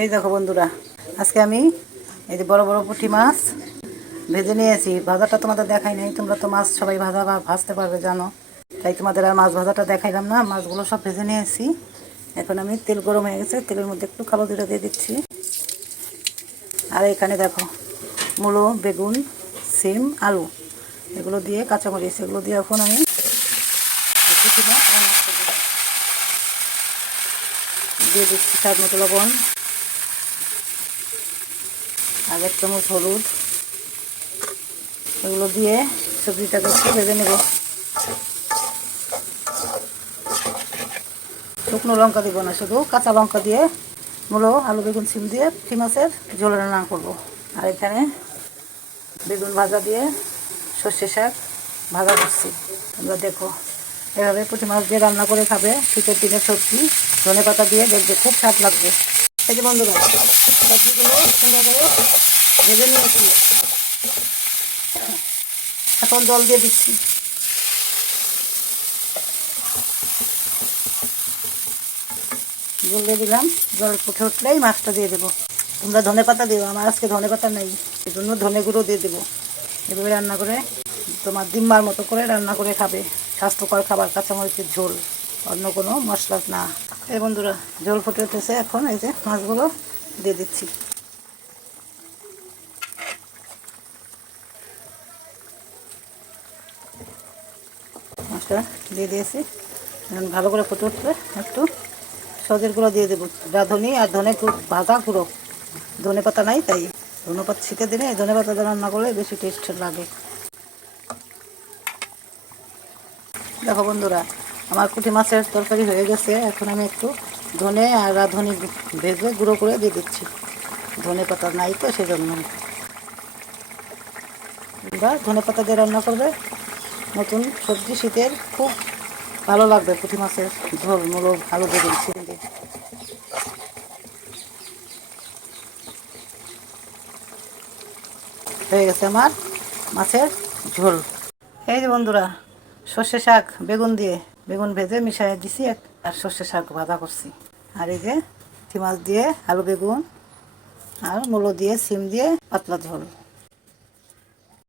এই দেখো বন্ধুরা, আজকে আমি এই যে বড় বড় পুঁটি মাছ ভেজে নিয়েছি। ভাজাটা তোমাদের দেখাই নাই, তোমরা তো মাছ সবাই ভাজা বা ভাজতে পারবে, জানো। তাই তোমাদের আর মাছ ভাজাটা দেখাইলাম না, মাছগুলো সব ভেজে নিয়েছি। এখন আমি তেল গরম হয়ে গেছে, তেলের মধ্যে একটু কালো জিরা দিয়ে দিচ্ছি। আর এখানে দেখো, মূলো, বেগুন, সিম, আলু, এগুলো দিয়ে কাঁচামরিচ, এগুলো দিয়ে এখন আমি। দিয়ে দিচ্ছি স্বাদ মতো লবণ। আর এক চামচ হলুদ। এগুলো দিয়ে সবজিটাকে একটু ভেজে নেব। শুকনো লঙ্কা দিব না, শুধু কাঁচা লঙ্কা দিয়ে মূলো, আলু, বেগুন, সিম দিয়ে পুঁটি মাছের ঝোল রান্না করব। আর এখানে বেগুন ভাজা দিয়ে সর্ষে শাক ভাজা করছি। তোমরা দেখো, এভাবে পুঁটি মাছ দিয়ে রান্না করে খাবে শীতের দিনের সবজি ধনে পাতা দিয়ে দেখবে খুব স্বাদ লাগবে। এই যে সবজিগুলো সুন্দর করে ভেজে নিয়েছি। এখন জল দিয়ে দিচ্ছি। জল দিয়ে দিলাম। জল ফুটে উঠলেই মাছটা দিয়ে দেবো। তোমরা ধনে পাতা দিও, আমার আজকে ধনে পাতা নেই সেই জন্য ধনে গুঁড়ো দিয়ে দেবো। এভাবে রান্না করে তোমার ডিম্বার মতো করে রান্না করে খাবে। স্বাস্থ্যকর খাবার, কাঁচামরিচের ঝোল। অন্য কোনো মশলা না। এই বন্ধুরা, জল ফুটে উঠেছে এখন, এই যে মাছগুলো দিয়ে দিচ্ছি। মাছটা দিয়ে দিয়েছি। এখন ভালো করে ফুটে উঠবে একটু সজের গুঁড়ো দিয়ে দেবো। রাঁধুনি আর ধনে ভাজা গুঁড়ো। ধনে পাতা নাই তাই। ধনে পাতা শীতের দিনে ধনে পাতা রান্না করলে বেশি টেস্ট লাগে। দেখো বন্ধুরা আমার কুটি মাছের তরকারি হয়ে গেছে। এখন আমি একটু ধনে আর রাঁধুনি ভেজে গুঁড়ো করে দিয়ে দিচ্ছি। ধনে পাতা নাই তো, সেজন্য। বা ধনে পাতা দিয়ে রান্না করবে। নতুন সবজি শীতের খুব ভালো লাগবে পুঁটি মাছের ঝোল, মূলো ভালো বেগুন দিয়ে হয়ে গেছে আমার মাছের ঝোল। এই যে বন্ধুরা, সর্ষে শাক, বেগুন দিয়ে বেগুন ভেজে মিশাই দিছি আর সর্ষে শাক ভাজা করছি। আর এই যে মাছ দিয়ে আলু বেগুন, আর মুলো দিয়ে, সিম দিয়ে পাতলা ঝোল।